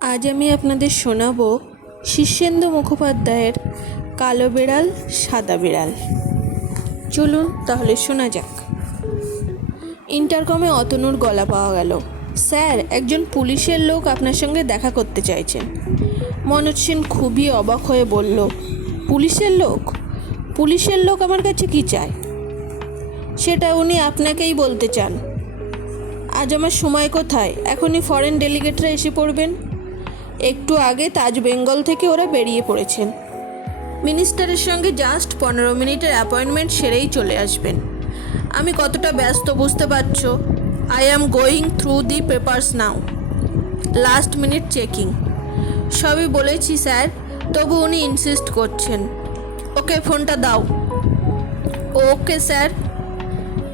আজ আমি আপনাদের শোনাবো শীর্ষেন্দু মুখোপাধ্যায়ের কালো বিড়াল সাদা বিড়াল। চলুন তাহলে শোনা যাক। ইন্টারকমে অতনুর গলা পাওয়া গেল। স্যার, একজন পুলিশের লোক আপনার সঙ্গে দেখা করতে চাইছেন। মনোজ সেন খুবই অবাক হয়ে বলল, পুলিশের লোক? পুলিশের লোক আমার কাছে কি চায়? সেটা উনি আপনাকেই বলতে চান। আজ আমার সময় কোথায়? এখনই ফরেন ডেলিগেটরা এসে পড়বেন। একটু আগে তাজ বেঙ্গল থেকে ওরা বেরিয়ে পড়েছেন। মিনিস্টারের সঙ্গে জাস্ট 15 মিনিটের অ্যাপয়েন্টমেন্ট সেরেই চলে আসবেন। আমি কতটা ব্যস্ত বুঝতে পারছো। I am going through the papers now. Last minute checking. সবই বলেছি স্যার, তবু উনি ইনসিস্ট করছেন। ওকে, ফোনটা দাও। Okay sir.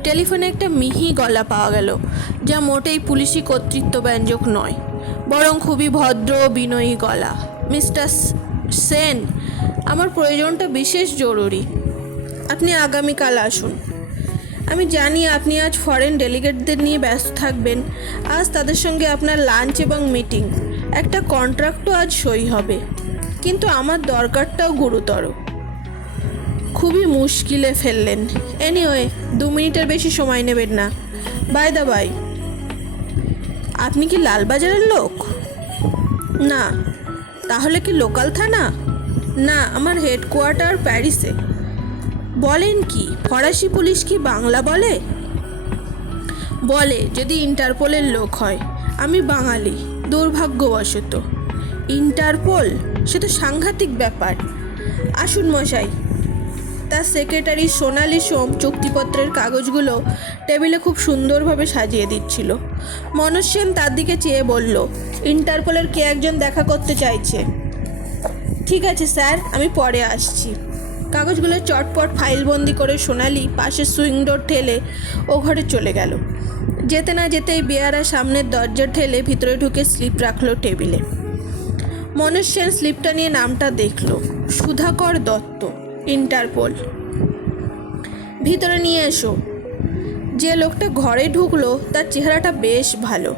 টেলিফোনে একটা মিহি গলা পাওয়া গেল, যা মোটেই পুলিশি কর্তৃত্ব ব্যঞ্জক নয়, বরং খুবই ভদ্র ও বিনয়ী গলা। মিস্টার সেন, আমার প্রয়োজনটা বিশেষ জরুরি। আপনি আগামীকাল আসুন। আমি জানি আপনি আজ ফরেন ডেলিগেটদের নিয়ে ব্যস্ত থাকবেন। আজ তাদের সঙ্গে আপনার লাঞ্চ এবং মিটিং। একটা কন্ট্রাক্টও আজ সই হবে, কিন্তু আমার দরকারটাও গুরুতর। খুবই মুশকিলে ফেললেন। এনিওয়ে, 2 মিনিটের বেশি সময় নেবেন না। বাই দা বাই, আপনি কি লালবাজারের লোক? না। তাহলে কি লোকাল থানা? না, আমার হেডকোয়ার্টার প্যারিসে। বলেন কি, ফরাসি পুলিশ কি বাংলা বলে? বলে, যদি ইন্টারপোলের লোক হয়। আমি বাঙালি, দুর্ভাগ্যবশত। ইন্টারপোল? সে তো সাংঘাতিক ব্যাপার। আসুন মশাই। তার সেক্রেটারি সোনালি সোম চুক্তিপত্রের কাগজগুলো টেবিলে খুব সুন্দরভাবে সাজিয়ে দিচ্ছিল। মনোজ সেন তার দিকে চেয়ে বলল, ইন্টারপোলের কে একজন দেখা করতে চাইছে। ঠিক আছে স্যার, আমি পরে আসছি। কাগজগুলো চটপট ফাইলবন্দি করে সোনালি পাশে সুইং ডোর ঠেলে ও ঘরে চলে গেল। যেতে না যেতেই বেয়ারা সামনের দরজা ঠেলে ভিতরে ঢুকে স্লিপ রাখলো টেবিলে। মনোজ সেন স্লিপটা নিয়ে নামটা দেখল, সুধাকর দত্ত, ইন্টারপোল। ভিতরে নিয়ে এসো। যে লোকটা ঘরে ঢুকলো তার চেহারাটা বেশ ভালো,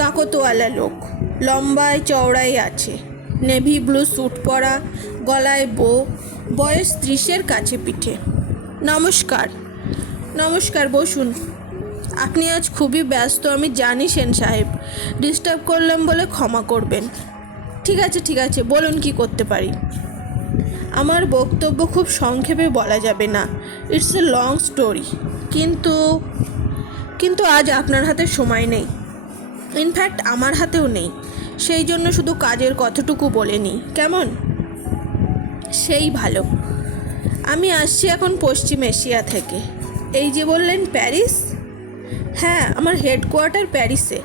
তাকতওয়ালা লোক, লম্বায় চওড়াই আছে, নেভি ব্লু স্যুট পরা, গলায় বো, বয়স 30-এর কাছে পিঠে। নমস্কার। নমস্কার, বসুন। আপনি আজ খুবই ব্যস্ত আমি জানি সেন সাহেব, ডিস্টার্ব করলাম বলে ক্ষমা করবেন। ঠিক আছে, বলুন কি করতে পারি। আমার বক্তব্য খুব সংক্ষেপে বলা যাবে না, ইটস এ লং স্টোরি। কিন্তু আজ আপনার হাতে সময় নেই। ইনফ্যাক্ট আমার হাতেও নেই। সেই জন্য শুধু কাজের কথাটুকু বলে নিই, কেমন? সেই ভালো। আমি আসছি এখন পশ্চিম এশিয়া থেকে। এই যে বললেন প্যারিস? হ্যাঁ, আমার হেডকোয়ার্টার প্যারিসে,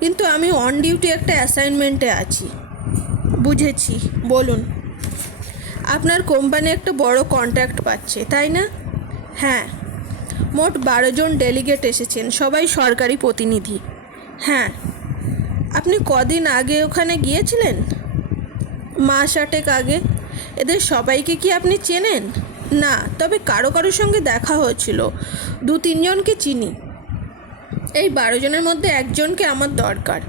কিন্তু আমি অন ডিউটি একটা অ্যাসাইনমেন্টে আছি। বুঝেছি, বলুন। আপনার কোম্পানি একটা বড় কন্ট্রাক্ট পাচ্ছে, তাই না? হ্যাঁ। মোট 12 জন ডেলিগেট এসেছেন, সবাই সরকারি প্রতিনিধি। হ্যাঁ। আপনি কদিন আগে ওখানে গিয়েছিলেন? মাস 8 আগে। এদের সবাইকে কি আপনি চেনেন? না, তবে কারোর সঙ্গে দেখা হয়েছিল। 2-3 জনকে চিনি। এই 12 জনের মধ্যে একজনকে আমার দরকার।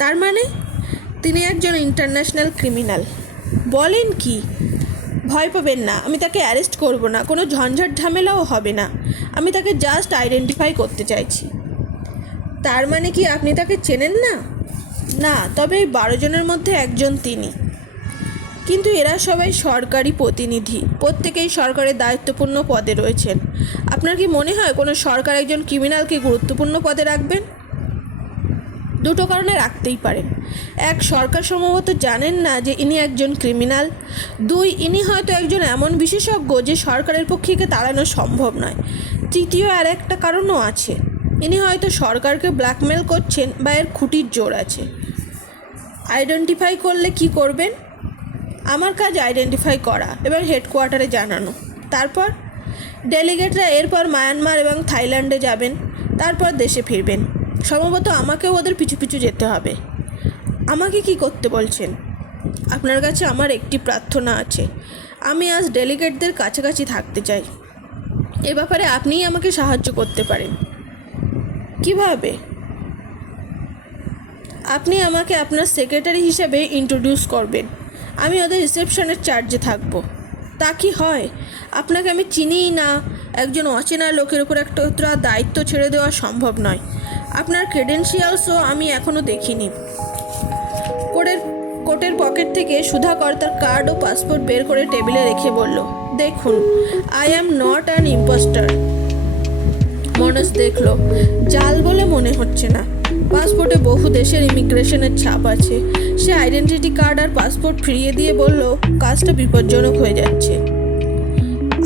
তার মানে? তিনি একজন ইন্টারন্যাশনাল ক্রিমিনাল। বলেন কি? ভয় পাবেন না, আমি তাকে অ্যারেস্ট করব না, কোনো ঝঞ্ঝাট ঝামেলাও হবে না। আমি তাকে জাস্ট আইডেন্টিফাই করতে চাইছি। তার মানে কি আপনি তাকে চেনেন না? না, তবে এই 12 জনের মধ্যে একজন তিনি। কিন্তু এরা সবাই সরকারি প্রতিনিধি, প্রত্যেকেই সরকারের দায়িত্বপূর্ণ পদে রয়েছেন। আপনার কি মনে হয় কোনো সরকার একজন ক্রিমিনালকে গুরুত্বপূর্ণ পদে রাখবেন? দুটো কারণে রাখতেই পারেন। 1, সরকার সম্ভবত জানেন না যে ইনি একজন ক্রিমিনাল। 2, ইনি হয়তো একজন এমন বিশেষজ্ঞ যে সরকারের পক্ষে একে তাড়ানো সম্ভব নয়। 3য় আর একটা কারণও আছে, ইনি হয়তো সরকারকে ব্ল্যাকমেল করছেন বা এর খুঁটির জোর আছে। আইডেন্টিফাই করলে কি করবেন? আমার কাজ আইডেন্টিফাই করা এবং হেডকোয়ার্টারে জানানো। তারপর ডেলিগেটরা এরপর মায়ানমার এবং থাইল্যান্ডে যাবেন, তারপর দেশে ফিরবেন। সম্ভবত আমাকেও ওদের পিছু পিছু যেতে হবে। আমাকে কি করতে বলছেন? আপনার কাছে আমার একটি প্রার্থনা আছে। আমি আজ ডেলিগেটদের কাছাকাছি থাকতে চাই। এ ব্যাপারে আপনিই আমাকে সাহায্য করতে পারেন। কিভাবে? আপনি আমাকে আপনার সেক্রেটারি হিসেবে ইন্ট্রোডিউস করবেন। আমি ওদের রিসেপশনের চার্জে থাকব। তা কি হয়? আপনাকে আমি চিনিই না, একজন অচেনা লোকের উপর একটা দায়িত্ব ছেড়ে দেওয়া সম্ভব নয়। আপনার ক্রেডেন্সিয়ালসও আমি এখনও দেখিনি। কোটের পকেট থেকে সুধাকর তার কার্ড ও পাসপোর্ট বের করে টেবিলে রেখে বলল, দেখুন, I am not an impostor. Manoj দেখল, জাল বলে মনে হচ্ছে না। পাসপোর্টে বহু দেশের ইমিগ্রেশনের ছাপ আছে। সে আইডেন্টিটি কার্ড আর পাসপোর্ট ফিরিয়ে দিয়ে বলল, কাজটা বিপজ্জনক হয়ে যাচ্ছে।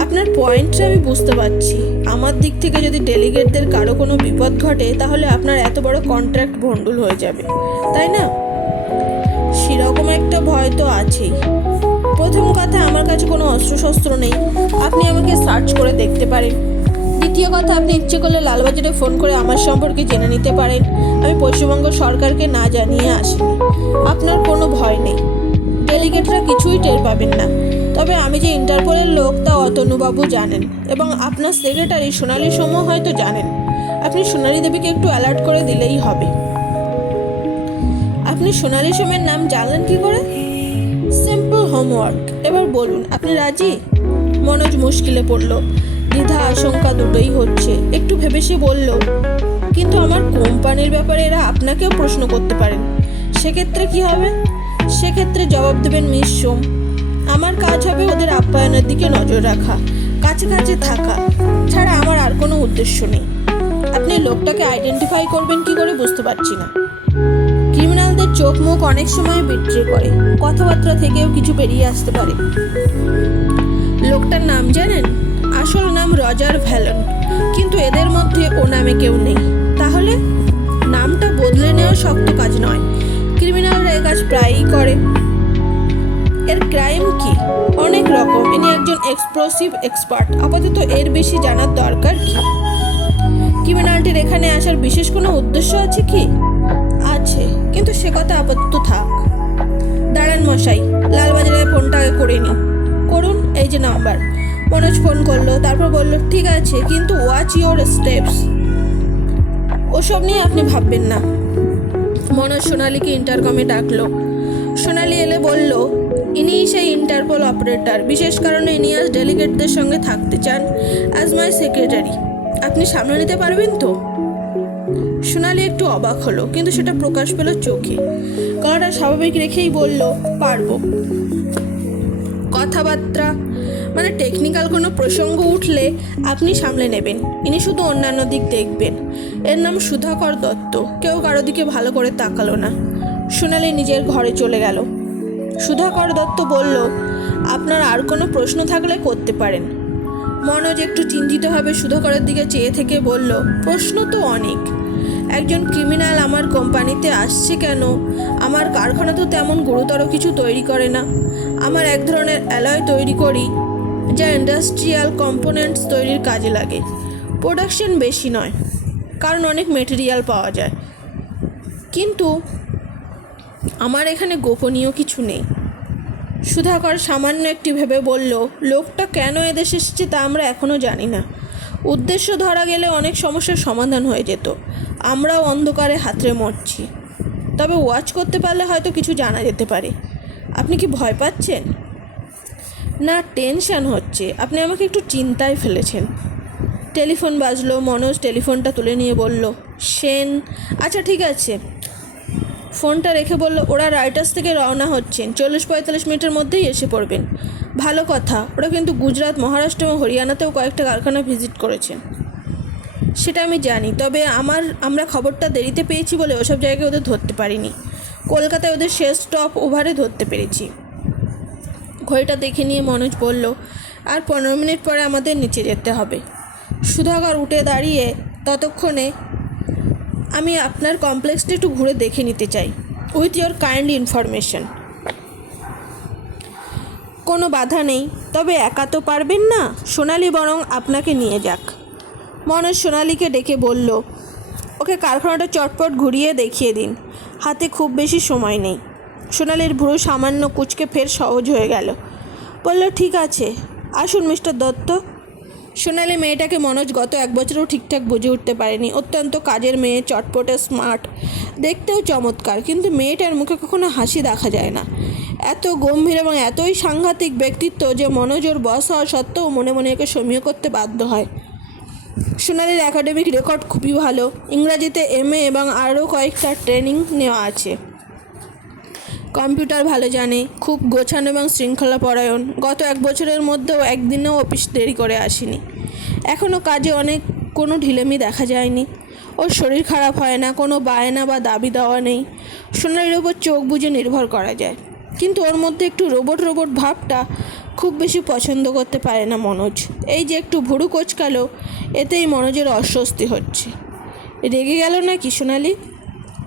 আপনার পয়েন্টটা আমি বুঝতে পারছি। আমার দিক থেকে যদি ডেলিগেটদের কারো কোনো বিপদ ঘটে তাহলে আপনার এত বড় কন্ট্রাক্ট ভণ্ডুল হয়ে যাবে, তাই না? সেরকম একটা ভয় তো আছেই। প্রথম কথা, আমার কাছে কোনো অস্ত্রশস্ত্র নেই, আপনি আমাকে সার্চ করে দেখতে পারেন। দ্বিতীয় কথা, আপনি ইচ্ছে করলে লালবাজারে ফোন করে আমার সম্পর্কে জেনে নিতে পারেন। আমি পশ্চিমবঙ্গ সরকারকে না জানিয়ে আসিনি। আপনার কোনো ভয় নেই, ডেলিগেটরা কিছুই টের পাবেন না। তবে আমি যে ইন্টারপোলের লোক তা অতনুবাবু জানেন, এবং আপনার সেক্রেটারি সোনালী সোম হয়তো জানেন। আপনি সোনালী দেবীকে একটু অ্যালার্ট করে দিলেই হবে। আপনি সোনালী সোমের নাম জানলেন কি করে? Simple homework. এবার বলুন, আপনি রাজি? মনোজ মুশকিলে পড়ল। দ্বিধা আশঙ্কা দুটোই হচ্ছে। একটু ভেবে সে বলল, কিন্তু আমার কোম্পানির ব্যাপারে এরা আপনাকেও প্রশ্ন করতে পারেন। সেক্ষেত্রে কি হবে? সেক্ষেত্রে জবাব দেবেন মিস সোম। আমার কাজ হবে ওদের আপ্যায়নের দিকে নজর রাখা, কাছে কাছে থাকা ছাড়া আমার আর কোনো উদ্দেশ্য নেই। আপনি লোকটাকে আইডেন্টিফাই করবেন কি করে বুঝতে পারছি না। ক্রিমিনালদের চোখ মুখ অনেক সময় বিট্রে করে, কথাবার্তা থেকেও কিছু বেরিয়ে আসতে পারে। লোকটার নাম জানেন? আসল নাম রজার ভ্যালন, কিন্তু এদের মধ্যে ও নামে কেউ নেই। তাহলে নামটা বদলে নেওয়া শক্ত কাজ নয়। ক্রিমিনালরা এ কাজ প্রায়ই করে। এর ক্রাইম কি? অনেক রকম। ইনি একজন এক্সপ্লোসিভ এক্সপার্ট। আপাতত এর বেশি জানার দরকার কি? ক্রিমিনালটির এখানে আসার বিশেষ কোনো উদ্দেশ্য আছে কি? আছে, কিন্তু সে কথা আপাতত থাক। দাঁড়ান মশাই, লালবাজারে ফোনটা আগে করে নিন। করুন, এই যে নাম্বার। মনোজ ফোন করলো, তারপর বলল, ঠিক আছে, কিন্তু ওয়াচ ইউর স্টেপস। ওসব নিয়ে আপনি ভাববেন না। মনোজ সোনালীকে ইন্টারকমে ডাকলো। সোনালী এলে বলল, ইনিই সেই ইন্টারপোল অপারেটর। বিশেষ কারণে ইনি আজ ডেলিগেটদের সঙ্গে থাকতে চান অ্যাজ মাই সেক্রেটারি। আপনি সামলে নিতে পারবেন তো? সোনালী একটু অবাক হলো, কিন্তু সেটা প্রকাশ পেল চোখে। গলাটা স্বাভাবিক রেখেই বলল, পারবো। কথাবার্তা মানে টেকনিক্যাল কোনো প্রসঙ্গ উঠলে আপনি সামলে নেবেন। ইনি শুধু অন্যান্য দিক দেখবেন। এর নাম সুধাকর দত্ত। কেউ কারো দিকে ভালো করে তাকালো না। সোনালী নিজের ঘরে চলে গেল। সুধাকর দত্ত বলল, আপনার আর কোনো প্রশ্ন থাকলে করতে পারেন। মনোজ একটু চিন্তিতভাবে সুধাকরের দিকে চেয়ে থেকে বলল, প্রশ্ন তো অনেক। একজন ক্রিমিনাল আমার কোম্পানিতে আসছে কেন? আমার কারখানা তো তেমন গুরুতর কিছু তৈরি করে না। আমার এক ধরনের অ্যালয় তৈরি করি যা ইন্ডাস্ট্রিয়াল কম্পোনেন্টস তৈরির কাজে লাগে। প্রোডাকশন বেশি নয়, কারণ অনেক মেটেরিয়াল পাওয়া যায়। কিন্তু আমার এখানে গোপনীয় কিছু নেই। সুধাকর সামান্য একটি ভেবে বলল, লোকটা কেন এদেশে এসেছে তা আমরা এখনও জানি না। উদ্দেশ্য ধরা গেলে অনেক সমস্যার সমাধান হয়ে যেত। আমরাও অন্ধকারে হাতড়ে মরছি। তবে ওয়াচ করতে পারলে হয়তো কিছু জানা যেতে পারে। আপনি কি ভয় পাচ্ছেন? না, টেনশন হচ্ছে। আপনি আমাকে একটু চিন্তায় ফেলেছেন। টেলিফোন বাজলো। মনোজ টেলিফোনটা তুলে নিয়ে বলল, সেন। আচ্ছা ঠিক আছে। ফোনটা রেখে বলল, ওরা রাইটার্স থেকে রওনা হচ্ছেন। 40-45 মিনিটের মধ্যেই এসে পড়বেন। ভালো কথা। ওরা কিন্তু গুজরাট, মহারাষ্ট্র এবং হরিয়ানাতেও কয়েকটা কারখানা ভিজিট করেছেন। সেটা আমি জানি, তবে আমরা খবরটা দেরিতে পেয়েছি বলে ওসব জায়গায় ওদের ধরতে পারিনি। কলকাতায় ওদের শেষ স্টপ ওভারে ধরতে পেরেছি। ঘড়িটা দেখে নিয়ে মনোজ বলল, আর 15 মিনিট পরে আমাদের নিচে যেতে হবে। সুধাকর উঠে দাঁড়িয়ে, ততক্ষণে আমি আপনার কমপ্লেক্সটা একটু ঘুরে দেখে নিতে চাই, উইথ ইয়োর কাইন্ড ইনফরমেশন। কোনো বাধা নেই, তবে একা তো পারবেন না। সোনালী বরং আপনাকে নিয়ে যাক। মনোজ সোনালীকে ডেকে বলল, ওকে কারখানাটা চটপট ঘুরিয়ে দেখিয়ে দিন। হাতে খুব বেশি সময় নেই। সোনালীর ভ্রু সামান্য কুঁচকে ফের সহজ হয়ে গেল। বলল, ঠিক আছে, আসুন মিস্টার দত্ত। সোনালি মেয়েটাকে মনোজ গত 1 বছরেও ঠিকঠাক বুঝে উঠতে পারেনি। অত্যন্ত কাজের মেয়ে, চটপটে, স্মার্ট, দেখতেও চমৎকার, কিন্তু মেয়েটার মুখে কখনো হাসি দেখা যায় না। এত গম্ভীর এবং এতই সাংঘাতিক ব্যক্তিত্ব যে মনোজ ওর বস হওয়া সত্ত্বেও মনে মনে একে সমীহ করতে বাধ্য হয়। সোনালির একাডেমিক রেকর্ড খুবই ভালো, ইংরাজিতে MA এবং আরও কয়েকটা ট্রেনিং নেওয়া আছে। কম্পিউটার ভালো জানে, খুব গোছানো এবং শৃঙ্খলাপরায়ণ। গত 1 বছরের মধ্যেও একদিনও অফিস দেরি করে আসেনি। এখনও কাজে কোনো ঢিলেমি দেখা যায়নি। ওর শরীর খারাপ হয় না, কোনো বায়না বা দাবি দেওয়া নেই। সোনালির ওপর চোখ বুজে নির্ভর করা যায়, কিন্তু ওর মধ্যে একটু রোবট ভাবটা খুব বেশি পছন্দ করতে পারে না মনোজ। এই যে একটু ভুরু কোচকালো, এতেই মনোজের অস্বস্তি হচ্ছে। রেগে গেল নাকি সোনালি?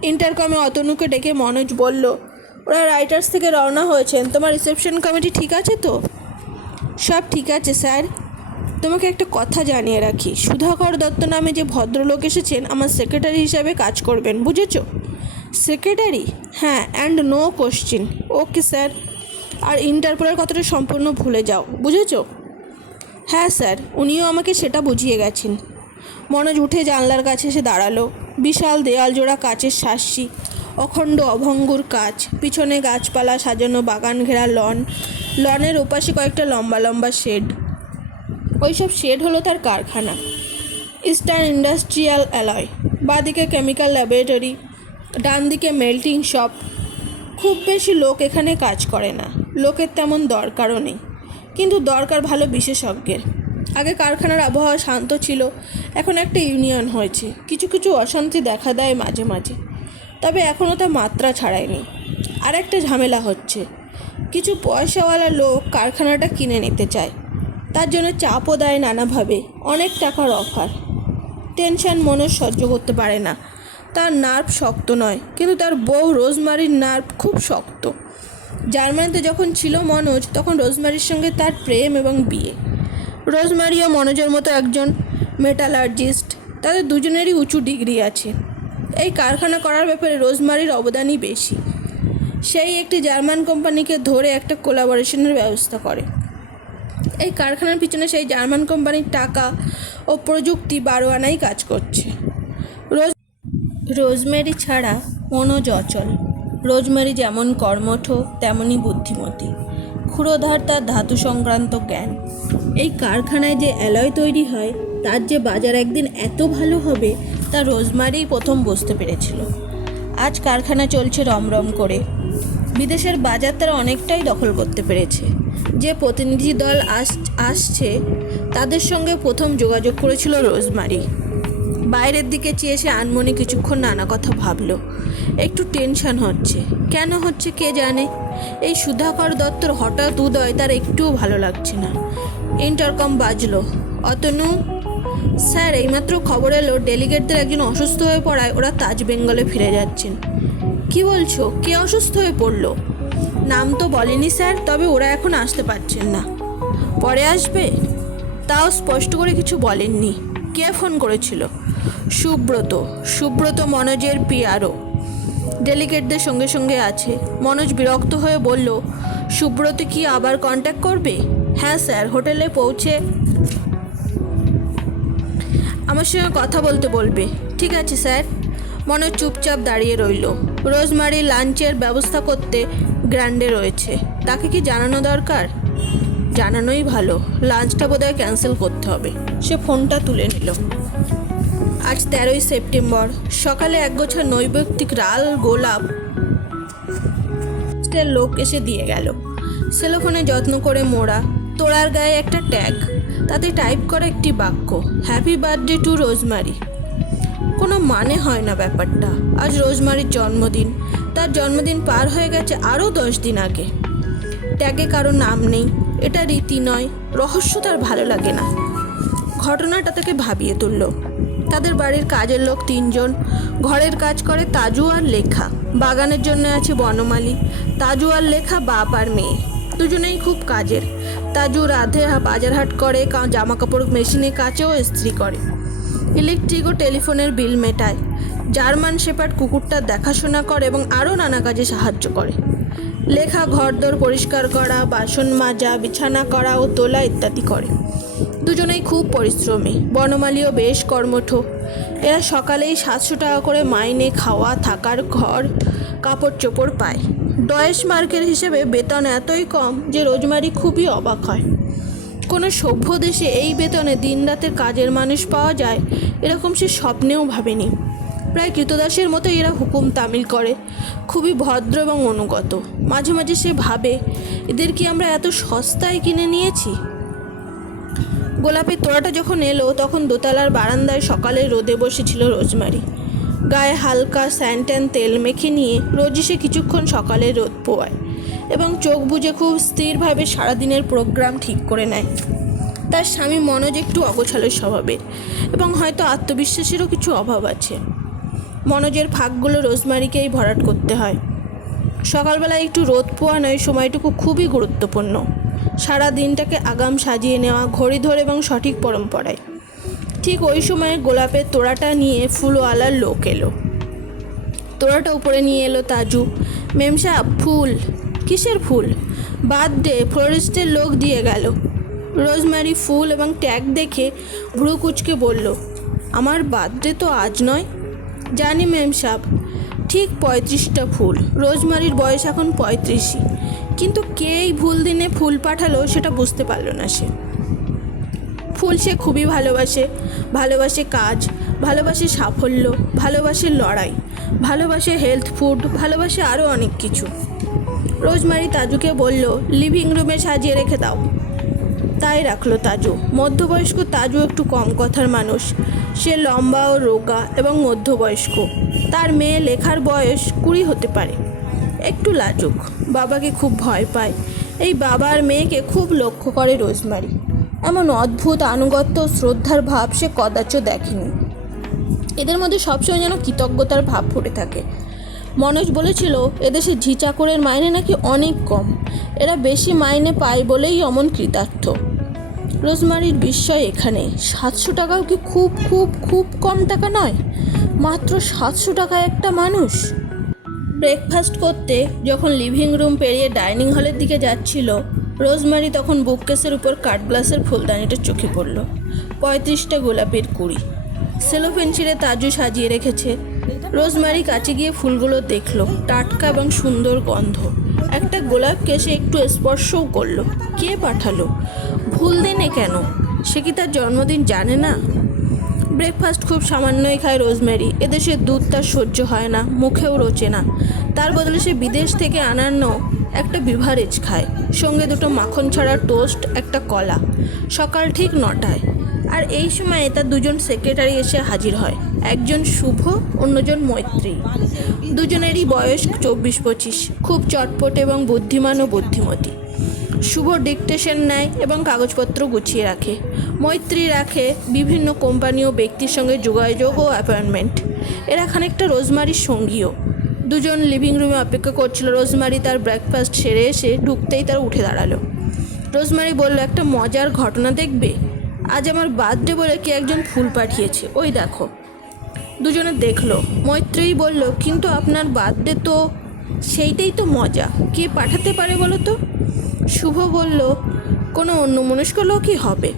ইন্টারকমে অতনুকে ডেকে মনোজ বলল, ওরা রাইটার্স থেকে রওনা হয়েছেন। তোমার রিসেপশন কমিটি ঠিক আছে তো? সব ঠিক আছে স্যার। তোমাকে একটা কথা জানিয়ে রাখি, সুধাকর দত্ত নামে যে ভদ্রলোক এসেছেন আমার সেক্রেটারি হিসাবে কাজ করবেন, বুঝেছো? সেক্রেটারি? হ্যাঁ, and no question. Okay sir. আর ইন্টারপোলের কথাটা সম্পূর্ণ ভুলে যাও, বুঝেছো? হ্যাঁ স্যার, উনিও আমাকে সেটা বুঝিয়ে গেছেন। মনোজ উঠে জানলার কাছে এসে দাঁড়ালো। বিশাল দেয়াল জোড়া কাচের সার্সি, অখণ্ড অভঙ্গুর কাচ, পিছনে গাছপালা সাজানো বাগান ঘেরা লনের ওপাশে কয়েকটা লম্বা লম্বা শেড। ওইসব শেড হলো তার কারখানা, ইস্টার্ন ইন্ডাস্ট্রিয়াল অ্যালয়। বাঁদিকে কেমিক্যাল ল্যাবরেটরি, ডান দিকে মেল্টিং শপ। খুব বেশি লোক এখানে কাজ করে না, লোকের তেমন দরকারও নেই, কিন্তু দরকার ভালো বিশেষজ্ঞের। আগে কারখানার আবহাওয়া শান্ত ছিল, এখন একটা ইউনিয়ন হয়েছে। কিছু কিছু অশান্তি দেখা দেয় মাঝে মাঝে, তবে এখনও তা মাত্রা ছাড়ায়নি। আর একটা ঝামেলা হচ্ছে, কিছু পয়সাওয়ালা লোক কারখানাটা কিনে নিতে চায়, তার জন্য চাপও দেয় নানাভাবে, অনেক টাকার অফার। টেনশন মনোজ সহ্য করতে পারে না। তার নার্ভ শক্ত নয়, কিন্তু তার বউ রোজমারির নার্ভ খুব শক্ত। জার্মানিতে যখন ছিল মনোজ, তখন রোজমারির সঙ্গে তার প্রেম এবং বিয়ে। রোজমারিও মনোজের মতো একজন মেটালার্জিস্ট, তাদের দুজনেরই উঁচু ডিগ্রি আছে। এই কারখানা করার ব্যাপারে রোজমারির অবদানই বেশি। সেই একটি জার্মান কোম্পানিকে ধরে একটা কোলাবোরেশনের ব্যবস্থা করে। এই কারখানার পিছনে সেই জার্মান কোম্পানির টাকা ও প্রযুক্তি 12 আনাই কাজ করছে। রোজমেরি ছাড়া মনোজ অচল। রোজমেরি যেমন কর্মঠ, তেমনই বুদ্ধিমতী। ক্ষুরোধার তার ধাতু সংক্রান্ত জ্ঞান। এই কারখানায় যে অ্যালয় তৈরি হয়, তার যে বাজার একদিন এত ভালো হবে, তা রোজমেরিই প্রথম বুঝতে পেরেছিল। আজ কারখানা চলছে রমরম করে। বিদেশের বাজার তারা অনেকটাই দখল করতে পেরেছে। যে প্রতিনিধি দল আসছে, তাদের সঙ্গে প্রথম যোগাযোগ করেছিল রোজমেরি। বাইরের দিকে চেয়ে সে আনমনে কিছুক্ষণ নানা কথা ভাবলো। একটু টেনশন হচ্ছে, কেন হচ্ছে কে জানে। এই সুধাকর দত্তর হঠাৎ উদয় তার একটুও ভালো লাগছে না। ইন্টারকম বাজলো। অতনু স্যার, এইমাত্র খবর এলো ডেলিগেটদের একজন অসুস্থ হয়ে পড়ায় ওরা তাজ বেঙ্গলে ফিরে যাচ্ছেন। কি বলছো? কে অসুস্থ হয়ে পড়লো? নাম তো বলেনি স্যার, তবে ওরা এখন আসতে পারছেন না। পরে আসবে? তাও স্পষ্ট করে কিছু বলেননি। কে ফোন করেছিল? সুব্রত মনোজের পিআরও। ডেলিগেটদের সঙ্গে সঙ্গে আছে। মনোজ বিরক্ত হয়ে বলল, সুব্রত কি আবার কন্ট্যাক্ট করবে? হ্যাঁ স্যার, হোটেলে পৌঁছে আমার সঙ্গে কথা বলতে বলবে। ঠিক আছে স্যার। মনোজ চুপচাপ দাঁড়িয়ে রইল। রোজমারি লাঞ্চের ব্যবস্থা করতে গ্র্যান্ডে রয়েছে। তাকে কি জানানো দরকার? জানানোই ভালো। লাঞ্চটা বোধহয় ক্যান্সেল করতে হবে। সে ফোনটা তুলে নিল। আজ 13ই সেপ্টেম্বর। সকালে একগোছা নৈমিত্তিক লাল গোলাপ লোক এসে দিয়ে গেল। সেলোফোনে যত্ন করে মোড়া, তোড়ার গায়ে একটা ট্যাগ, তাতে টাইপ করা একটি বাক্য, হ্যাপি বার্থডে টু রোজমারি। কোনো মানে হয় না ব্যাপারটা। আজ রোজমারির জন্মদিন। তার জন্মদিন পার হয়ে গেছে আরও 10 দিন আগে। ট্যাগে কারো নাম নেই, এটা রীতি নয়। রহস্য তার ভালো লাগে না। ঘটনাটা তাকে ভাবিয়ে তুলল। তাদের বাড়ির কাজের লোক 3 জন। ঘরের কাজ করে তাজু আর লেখা। বাগানের জন্য আছে বনমালী। তাজু আর লেখা বাপ আর মেয়ে, দুজনেই খুব কাজের। তাজু রাধে বাজার হাট করে, জামা কাপড় মেশিনে কাচে ও ইস্ত্রি করে। ইলেকট্রিক ও টেলিফোনের বিল মেটায়। জার্মান শেপার্ড কুকুরটার দেখাশোনা করে এবং আরও নানা কাজে সাহায্য করে। লেখা ঘরদোর পরিষ্কার করা, বাসন মাজা, বিছানা করা ও তোলা ইত্যাদি করে। দুজনেই খুব পরিশ্রমী, বনমালীও বেশ কর্মঠ। এরা সকালেই 700 টাকা করে মাইনে, খাওয়া থাকার ঘর, কাপড় চোপড় পায়। ডয়েশ মার্কের হিসেবে বেতন এতই কম যে রোজমারি খুবই অবাক হয়। কোনো সভ্য দেশে এই বেতনে দিনরাতের কাজের মানুষ পাওয়া যায় এরকম সে স্বপ্নেও ভাবেনি। প্রায় কৃতদাসের মতো এরা হুকুম তামিল করে, খুবই ভদ্র এবং অনুগত। মাঝে মাঝে সে ভাবে, এদের কি আমরা এত সস্তায় কিনে নিয়েছি? গোলাপের তোড়াটা যখন এলো তখন দোতলার বারান্দায় সকালে রোদে বসেছিল রোজমারি। গায়ে হালকা স্যান্ট্যান তেল মেখে নিয়ে রোজই সে কিছুক্ষণ সকালে রোদ পোয়ায় এবং চোখ বুজে খুব স্থিরভাবে সারাদিনের প্রোগ্রাম ঠিক করে নেয়। তার স্বামী মনোজ একটু অগোছালো স্বভাবের এবং হয়তো আত্মবিশ্বাসেরও কিছু অভাব আছে। মনোজের ফাঁকগুলো রোজমারিকেই ভরাট করতে হয়। সকালবেলায় একটু রোদ পোয়ানো এই সময়টুকু খুবই গুরুত্বপূর্ণ। সারা দিনটাকে আগাম সাজিয়ে নেওয়া, ঘড়ি ধরে এবং সঠিক পরম্পরায়। ঠিক ওই সময় গোলাপের তোড়াটা নিয়ে ফুলওয়ালার লোক এলো। তোড়াটা উপরে নিয়ে এলো তাজু। মেম সাহেব, ফুল। কিসের ফুল? বার্থডে, ফ্লোরিস্টের লোক দিয়ে গেল। রোজমারি ফুল এবং ট্যাগ দেখে ভ্রু কুচকে বলল, আমার বার্থডে তো আজ নয়। জানি মেম সাহেব। ঠিক 35টা ফুল। রোজমারির বয়স এখন 35ই, কিন্তু কে এই ভুল দিনে ফুল পাঠালো সেটা বুঝতে পারল না সে। ফুল সে খুবই ভালোবাসে, ভালোবাসে কাজ, ভালোবাসে সাফল্য, ভালোবাসে লড়াই, ভালোবাসে হেলথ ফুড, ভালোবাসে আরও অনেক কিছু। রোজমারি তাজুকে বলল, লিভিং রুমে সাজিয়ে রেখে দাও। তাই রাখলো তাজু। মধ্যবয়স্ক তাজু একটু কম কথার মানুষ। সে লম্বা ও রোগা এবং মধ্যবয়স্ক। তার মেয়ে লেখার বয়স 20 হতে পারে। একটু লাজুক, বাবাকে খুব ভয় পায়। এই বাবার মেয়েকে খুব লক্ষ্য করে রোজমারি। এমন অদ্ভুত আনুগত্য ও শ্রদ্ধার ভাব সে কদাচ দেখেনি। এদের মধ্যে সবসময় যেন কৃতজ্ঞতার ভাব ফুটে থাকে। মনোজ বলেছিল এদেশে ঝি চাকরের মাইনে নাকি অনেক কম, এরা বেশি মাইনে পায় বলেই অমন কৃতার্থ। রোজমারির বিস্ময় এখানে। 700 টাকাও কি খুব খুব খুব কম টাকা নয়? মাত্র 700 টাকায় একটা মানুষ। ব্রেকফাস্ট করতে যখন লিভিং রুম পেরিয়ে ডাইনিং হলের দিকে যাচ্ছিল, রোজমারি তখন বুককেসের উপর কাঠগ্লাসের ফুলদানিটা চোখে পড়ল। 35টা গোলাপের কুড়ি। সেলোফেন ছিঁড়ে তাজু সাজিয়ে রেখেছে। রোজমারি কাছে গিয়ে ফুলগুলো দেখলো, টাটকা এবং সুন্দর গন্ধ। একটা গোলাপকে সে একটু স্পর্শও করলো। কে পাঠালো? ভুল দিনে কেন? সে কি তার জন্মদিন জানে না? ব্রেকফাস্ট খুব সামান্যই খায় রোজমেরি। এদেশের দুধ তার সহ্য হয় না, মুখেও রোচে না। তার বদলে সে বিদেশ থেকে আনানো একটা বিভারেজ খায়, সঙ্গে দুটো মাখন ছাড়া টোস্ট, একটা কলা। সকাল ঠিক 9টায়। আর এই সময়ে তার দুজন সেক্রেটারি এসে হাজির হয়। একজন শুভ, অন্যজন মৈত্রী। দুজনেরই বয়স 24-25। খুব চটপট এবং বুদ্ধিমান ও বুদ্ধিমতী। শুভ ডিকটেশন নেয় এবং কাগজপত্র গুছিয়ে রাখে। মৈত্রী রাখে বিভিন্ন কোম্পানি ও ব্যক্তির সঙ্গে যোগাযোগ ও অ্যাপয়েন্টমেন্ট। এরা খানিকটা রোজমারির সঙ্গীও। দুজন লিভিং রুমে অপেক্ষা করছিল। রোজমারি তার ব্রেকফাস্ট সেরে এসে ঢুকতেই তার উঠে দাঁড়ালো। রোজমারি বলল, একটা মজার ঘটনা দেখবে। আজ আমার বার্থডে বলে কে একজন ফুল পাঠিয়েছে, ওই দেখো। দুজনে দেখলো। মৈত্রী বলল, কিন্তু আপনার বার্থডে তো। সেইটাই তো মজা, কে পাঠাতে পারে বলো তো? শুভ বলল, কোনো অন্যমনস্ক লোকই হবে।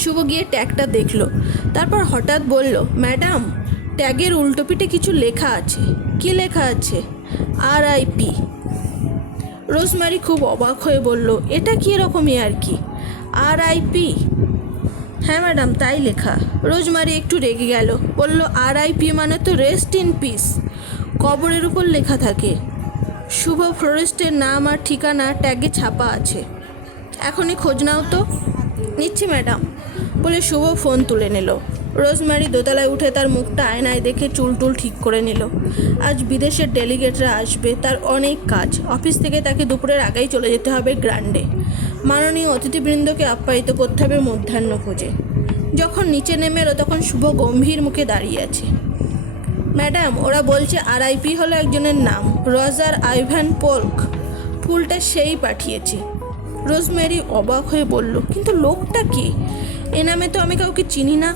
শুভ গিয়ে ট্যাগটা দেখলো, তারপর হঠাৎ বলল, ম্যাডাম, ট্যাগের উল্টোপিঠে কিছু লেখা আছে। কি লেখা আছে? RIP। রোজমারি খুব অবাক হয়ে বলল, এটা কি এরকমই আর কি? RIP? হ্যাঁ ম্যাডাম, তাই লেখা। রোজমারি একটু রেগে গেল, বলল, RIP মানে তো রেস্ট ইন পিস, কবরের উপর লেখা থাকে। শুভ ফ্লোরিস্টের নাম আর ঠিকানা ট্যাগে ছাপা আছে। এখনই খোঁজ নাও তো। নিচ্ছি ম্যাডাম, বলে শুভ ফোন তুলে নিল। রোজমারি দোতলায় উঠে তার মুখটা আয়নায় দেখে চুল ঠিক করে নিল। আজ বিদেশের ডেলিগেটরা আসবে, তার অনেক কাজ। অফিস থেকে তাকে দুপুরের আগেই চলে যেতে হবে গ্র্যান্ডে। মাননীয় অতিথিবৃন্দকে আপ্যায়িত করতে হবে মধ্যাহ্ন ভোজে। যখন নিচে নেমে এলো তখন শুভ গম্ভীর মুখে দাঁড়িয়ে আছে। ম্যাডাম, ওরা বলছে RIP হলো একজনের নাম, রজার আইভান পোল্ক। ফুলটা সেই পাঠিয়েছে। রোজমেরি অবাক হয়ে বলল, কিন্তু লোকটা কে? এ নামে তো আমি কাউকে চিনি না।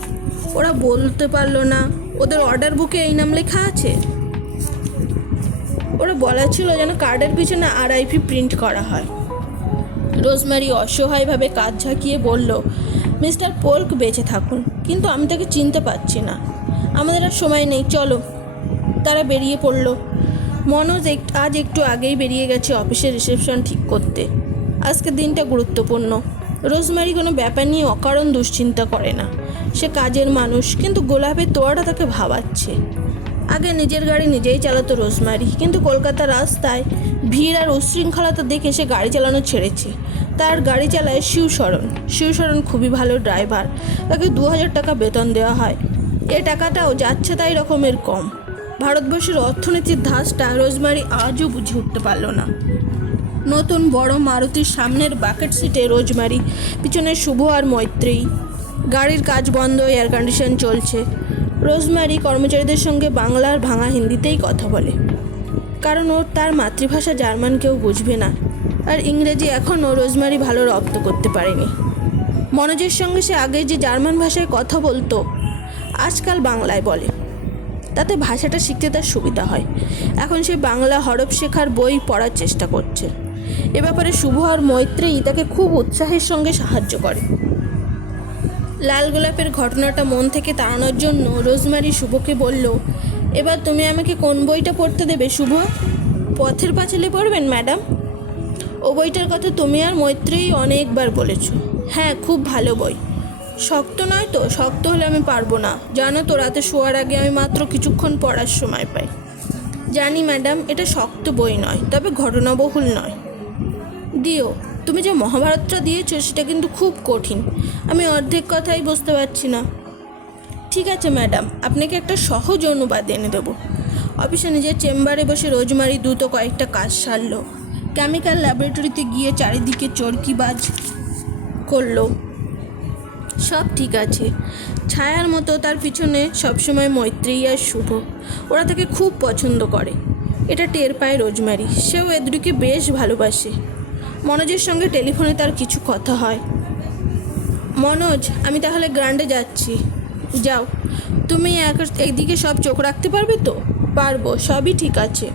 ওরা বলতে পারলো না ওদের অর্ডার বুকে এই নাম লেখা আছে। ওরা বলা ছিল যেন কার্ডের পিছনে RIP প্রিন্ট করা হয়। রোজমেরি অসহায়ভাবে কাঁধ ঝাঁকিয়ে বলল, মিস্টার পোল্ক বেঁচে থাকুন, কিন্তু আমি তাকে চিনতে পারছি না। আমাদের আর সময় নেই, চলো। তারা বেরিয়ে পড়ল। মনোজ আজ একটু আগেই বেরিয়ে গেছে অফিসের রিসেপশন ঠিক করতে। আজকের দিনটা গুরুত্বপূর্ণ। রোজমেরি কোনো ব্যাপার নিয়ে অকারণ দুশ্চিন্তা করে না। সে কাজের মানুষ, কিন্তু গোলাপের তোয়াটা তাকে ভাবাচ্ছে। আগে নিজের গাড়ি নিজেই চালাতো রোজমেরি, কিন্তু কলকাতার রাস্তায় ভিড় আর উশৃঙ্খলতা দেখে সে গাড়ি চালানো ছেড়েছে। তার গাড়ি চালায় শিবশরণ খুবই ভালো ড্রাইভার। তাকে 2000 টাকা বেতন দেওয়া হয়। এ টাকাটাও যাচ্ছে তাই রকমের কম। ভারতবর্ষের অর্থনীতির ধাঁচটা রোজমেরি আজও বুঝে উঠতে পারল না। নতুন বড় মারুতির সামনের বাকেট সিটে রোজমেরি, পিছনে শুভ আর মৈত্রেয়ী। গাড়ির কাজ বন্ধ, এয়ার কন্ডিশন চলছে। রোজমেরি কর্মচারীদের সঙ্গে বাংলার ভাঙা হিন্দিতেই কথা বলে, কারণ তার মাতৃভাষা জার্মান কেউ বুঝবে না। আর ইংরেজি এখনও রোজমেরি ভালো রপ্ত করতে পারেনি। মনোজের সঙ্গে সে আগে যে জার্মান ভাষায় কথা বলতো, আজকাল বাংলায় বলে। তাতে ভাষাটা শিখতে তার সুবিধা হয়। এখন সে বাংলা হরফ শেখার বই পড়ার চেষ্টা করছে। এ ব্যাপারে শুভ আর মৈত্রেয়ী তাকে খুব উৎসাহের সঙ্গে সাহায্য করে। লাল গোলাপের ঘটনাটা মন থেকে তাড়ানোর জন্য রোজমেরি শুভকে বলল, এবার তুমি আমাকে কোন বইটা পড়তে দেবে শুভ? পথের পাঁচালী পড়বেন ম্যাডাম? ও বইটার কথা তুমি আর মৈত্রেয়ী অনেকবার বলেছ। হ্যাঁ, খুব ভালো বই। শক্ত নয় তো? শক্ত হলে আমি পারবো না। জানো তো, রাতে শোয়ার আগে আমি মাত্র কিছুক্ষণ পড়ার সময় পাই। জানি ম্যাডাম, এটা শক্ত বই নয়, তবে ঘটনাবহুল নয়। দিও। তুমি যে মহাভারতটা দিয়েছো সেটা কিন্তু খুব কঠিন। আমি অর্ধেক কথাই বুঝতে পারছি না। ঠিক আছে ম্যাডাম, আপনাকে একটা সহজ অনুবাদ এনে দেবো। অফিসে নিজের চেম্বারে বসে রোজমেরি দ্রুত কয়েকটা কাজ সারল। কেমিক্যাল ল্যাবরেটরিতে গিয়ে চারিদিকে চরকিবাজ করলো। সব ঠিক আছে। ছায়ার মতো তার পিছনে সবসময় মৈত্রেয়ী আর শুভ। ওরা তাকে খুব পছন্দ করে। এটা টের পায় রোজমেরি। সেও এদুকে বেশ ভালোবাসে। মনোজের সঙ্গে টেলিফোনে তার কিছু কথা হয়। মনোজ, আমি তাহলে গ্রান্ডে যাচ্ছি। যাও। তুমি একদিকে সব চোখ রাখতে পারবে তো? পারবো, সবই ঠিক আছে।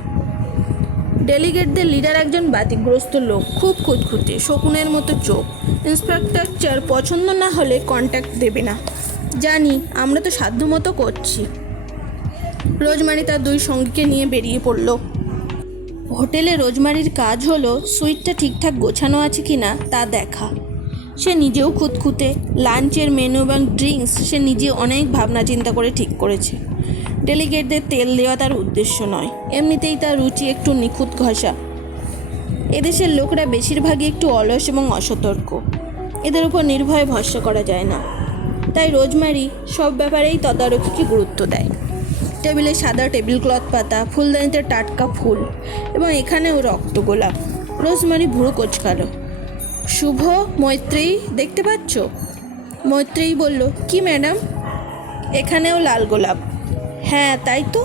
ডেলিগেটদের লিডার একজন বাতিগ্রস্ত লোক, খুব খুঁতখুঁতে, শকুনের মতো চোখ। ইন্সপেক্টর চার পছন্দ না হলে কন্ট্যাক্ট দেবে না। জানি, আমরা তো সাধ্যমতো করছি। রোজমেরি তার দুই সঙ্গীকে নিয়ে বেরিয়ে পড়ল। হোটেলে রোজমেরির কাজ হলো সুইটটা ঠিকঠাক গোছানো আছে কি না তা দেখা। সে নিজেও খুঁতখুঁতে। লাঞ্চের মেনু এবং ড্রিঙ্কস সে নিজে অনেক ভাবনা চিন্তা করে ঠিক করেছে। ডেলিগেটদের তেল দেওয়া তার উদ্দেশ্য নয়। এমনিতেই তার রুচি একটু নিখুঁত ঘষা। এদেশের লোকরা বেশিরভাগই একটু অলস এবং অসতর্ক। এদের উপর নির্ভয়ে ভরসা করা যায় না। তাই রোজমেরি সব ব্যাপারেই তদারকিকে গুরুত্ব দেয়। টেবিলে সাদা টেবিল ক্লথ পাতা, ফুলদানিতে টাটকা ফুল, এবং এখানেও রক্ত গোলাপ। রোজমেরি ভুরু কোঁচকালো। শুভ, মৈত্রেয়ী দেখতে পাচ্ছ? মৈত্রেয়ী বলল, কি ম্যাডাম? এখানেও লাল গোলাপ। হ্যাঁ, তাই তো।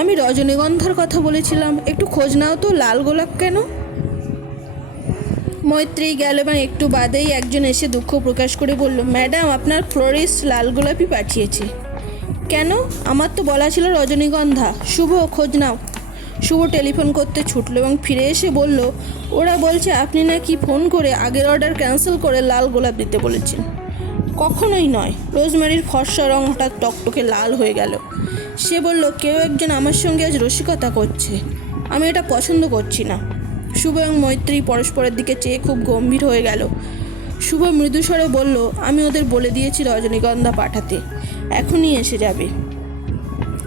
আমি রজনীগন্ধার কথা বলেছিলাম। একটু খোঁজ নাও তো, লাল গোলাপ কেন? মৈত্রেয়ী গেল এবং একটু বাদেই একজন এসে দুঃখ প্রকাশ করে বলল, ম্যাডাম, আপনার ফ্লোরিস্ট লাল গোলাপই পাঠিয়েছে। কেন? আমার তো বলা ছিল রজনীগন্ধা। শুভ, খোঁজ নাও। শুভ টেলিফোন করতে ছুটল এবং ফিরে এসে বলল, ওরা বলছে আপনি নাকি ফোন করে আগের অর্ডার ক্যান্সেল করে লাল গোলাপ দিতে বলেছেন। কখনোই নয়। রোজমেরির ফর্সা রং হঠাৎ টকটকে লাল হয়ে গেল। সে বলল, কেউ একজন আমার সঙ্গে আজ রসিকতা করছে। আমি এটা পছন্দ করছি না। শুভ এবং মৈত্রেয়ী পরস্পরের দিকে চেয়ে খুব গম্ভীর হয়ে গেল। শুভ মৃদুস্বরে বলল, আমি ওদের বলে দিয়েছি রজনীগন্ধা পাঠাতে, এখনই এসে যাবে।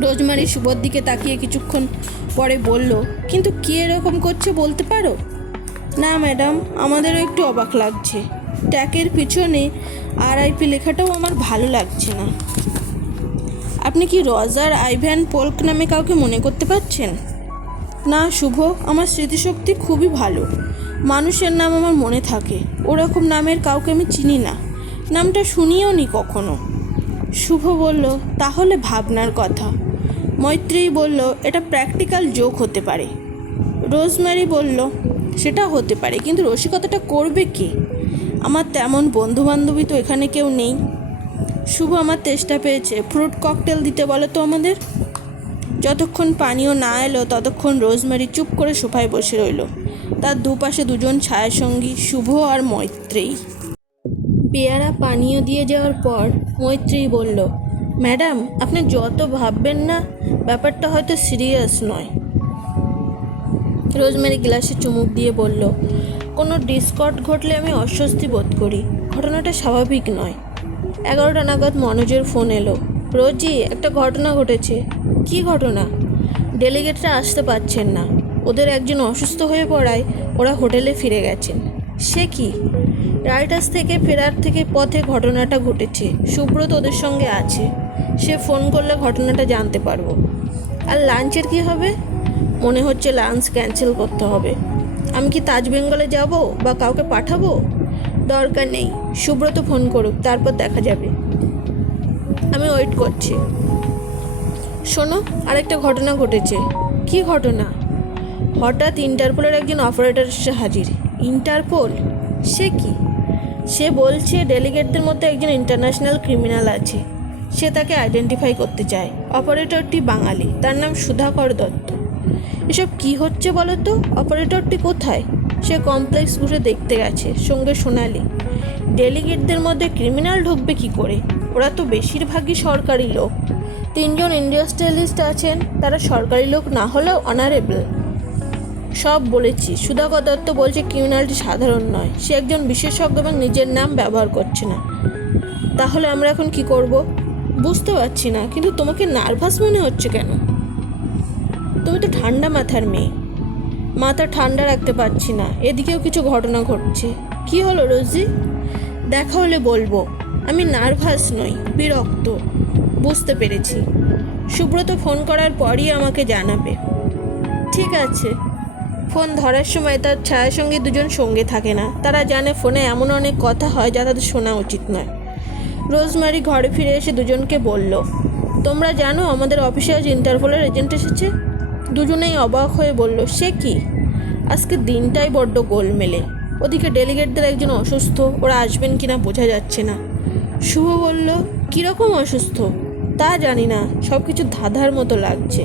রোজমেরি শুভর দিকে তাকিয়ে কিছুক্ষণ পরে বলল, কিন্তু কে এরকম করছে বলতে পারো? না ম্যাডাম, আমাদেরও একটু অবাক লাগছে। ট্যাগের পিছনে RIP লেখাটাও আমার ভালো লাগছে না। আপনি কি রজার আইভ্যান পোল্ক নামে কাউকে মনে করতে পারছেন? না শুভ, আমার স্মৃতিশক্তি খুবই ভালো। মানুষের নাম আমার মনে থাকে। ওরকম নামের কাউকে আমি চিনি না, নামটা শুনিও নি কখনো। শুভ বলল, তাহলে ভাবনার কথা। মৈত্রেয়ী বলল, এটা প্র্যাকটিক্যাল জোক হতে পারে। রোজমেরি বলল, সেটা হতে পারে, কিন্তু রসিকতাটা করবে কে? আমার তেমন বন্ধুবান্ধবী তো এখানে কেউ নেই। শুভ আমার তেষ্টা পেয়েছে, ফ্রুট ককটেল দিতে বলো তো আমাদের। যতক্ষণ পানীয় না এলো ততক্ষণ রোজমেরি চুপ করে সোফায় বসে রইল। তার দুপাশে দুজন ছায়াসঙ্গী, শুভ আর মৈত্রেয়ী। পেয়ারা পানীয় দিয়ে যাওয়ার পর মৈত্রী বলল, ম্যাডাম আপনি যত ভাববেন না ব্যাপারটা হয়তো সিরিয়াস নয়। রোজমেরি গ্লাসে চুমুক দিয়ে বলল, কোনো ডিসকর্ড ঘটলে আমি অস্বস্তি বোধ করি, ঘটনাটা স্বাভাবিক নয়। 11টা নাগাদ মনোজের ফোন এলো, রোজি একটা ঘটনা ঘটেছে। কি ঘটনা? ডেলিগেটরা আসতে পারছেন না, ওদের একজন অসুস্থ হয়ে পড়ায় ওরা হোটেলে ফিরে গেছেন। সে কি? রাইটার্স থেকে ফেরার থেকে পথে ঘটনাটা ঘটেছে, সুব্রত ওদের সঙ্গে আছে, সে ফোন করলে ঘটনাটা জানতে পারবো। আর লাঞ্চের কি হবে? মনে হচ্ছে লাঞ্চ ক্যান্সেল করতে হবে। আমি কি তাজ বেঙ্গলে যাব বা কাউকে পাঠাবো? দরকার নেই, সুব্রত ফোন করুক, তারপর দেখা যাবে। আমি ওয়েট করছি। শোনো, আরেকটা ঘটনা ঘটেছে। কি ঘটনা? হঠাৎ ইন্টারপোলের একজন অপারেটর এসে হাজির। ইন্টারপোল? সে কি? সে বলছে ডেলিগেটদের মধ্যে একজন ইন্টারন্যাশনাল ক্রিমিনাল আছে, সে তাকে আইডেন্টিফাই করতে চায়। অপারেটরটি বাঙালি, তার নাম সুধাকর দত্ত। এসব কি হচ্ছে বলো তো? অপারেটরটি কোথায়? সে কমপ্লেক্স ঘুরে দেখতে গেছে, সঙ্গে সোনালি। ডেলিগেটদের মধ্যে ক্রিমিনাল ঢুকবে কি করে? ওরা তো বেশিরভাগই সরকারি লোক। 3জন ইন্ডাস্ট্রিয়ালিস্ট আছেন, তারা সরকারি লোক না হলেও অনারেবল। সব বলেছি। সুধাকর দত্ত বলছে ক্রিমিনালটি সাধারণ নয়, সে একজন বিশেষজ্ঞ এবং নিজের নাম ব্যবহার করছে না। তাহলে আমরা এখন কি করব? বুঝতে পারছি না, কিন্তু তোমাকে নার্ভাস মনে হচ্ছে কেন? তুমি তো ঠান্ডা মাথার মেয়ে। মাথা ঠান্ডা রাখতে পারছি না, এদিকেও কিছু ঘটনা ঘটছে। কি হলো রোজি? দেখা হলে বলবো। আমি নার্ভাস নই, বিরক্ত। বুঝতে পেরেছি। সুব্রত ফোন করার পরই আমাকে জানাবে। ঠিক আছে। ফোন ধরার সময় তার ছায়ার সঙ্গে দুজন সঙ্গে থাকে না, তারা জানে ফোনে এমন অনেক কথা হয় যা তাদের শোনা উচিত নয়। রোজমেরি ঘরে ফিরে এসে দুজনকে বলল, তোমরা জানো আমাদের অফিসে আজ ইন্টারপোলের এজেন্ট এসেছে? দুজনেই অবাক হয়ে বলল, সে কি? আজকে দিনটাই বড্ড গোলমেলে। ওদিকে ডেলিগেটদের একজন অসুস্থ, ওরা আসবেন কিনা বোঝা যাচ্ছে না। শুভ বলল, কীরকম অসুস্থ? তা জানি না, সব কিছু ধাঁধার মতো লাগছে।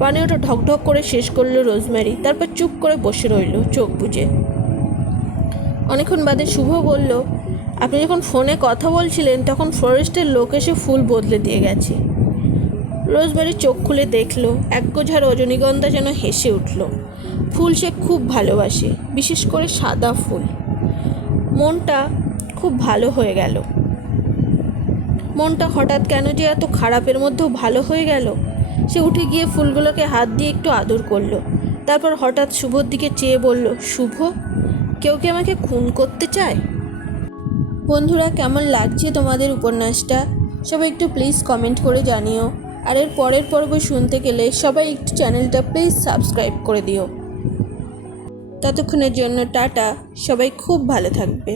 পানীয়টা ঢকঢক করে শেষ করলো রোজমেরি, তারপর চুপ করে বসে রইল চোখ বুজে। অনেকক্ষণ বাদে শুভ বলল, আপনি যখন ফোনে কথা বলছিলেন তখন ফরেস্টের লোক এসে ফুল বদলে দিয়ে গেছে। রোজমেরি চোখ খুলে দেখল, একগোঝা রজনীগন্ধা যেন হেসে উঠল। ফুল সে খুব ভালোবাসে, বিশেষ করে সাদা ফুল। মনটা খুব ভালো হয়ে গেল। মনটা হঠাৎ কেন যে এত খারাপের মধ্যেও ভালো হয়ে গেল। সে উঠে গিয়ে ফুলগুলোকে হাত দিয়ে একটু আদর করলো। তারপর হঠাৎ শুভর দিকে চেয়ে বলল, শুভ, কেউ কি আমাকে খুন করতে চায়? বন্ধুরা, কেমন লাগছে তোমাদের উপন্যাসটা? সবাই একটু প্লিজ কমেন্ট করে জানিও। আর এর পরের পর্ব শুনতে গেলে সবাই একটু চ্যানেলটা প্লিজ সাবস্ক্রাইব করে দিও। ততক্ষণের জন্য টাটা, সবাই খুব ভালো থাকবে।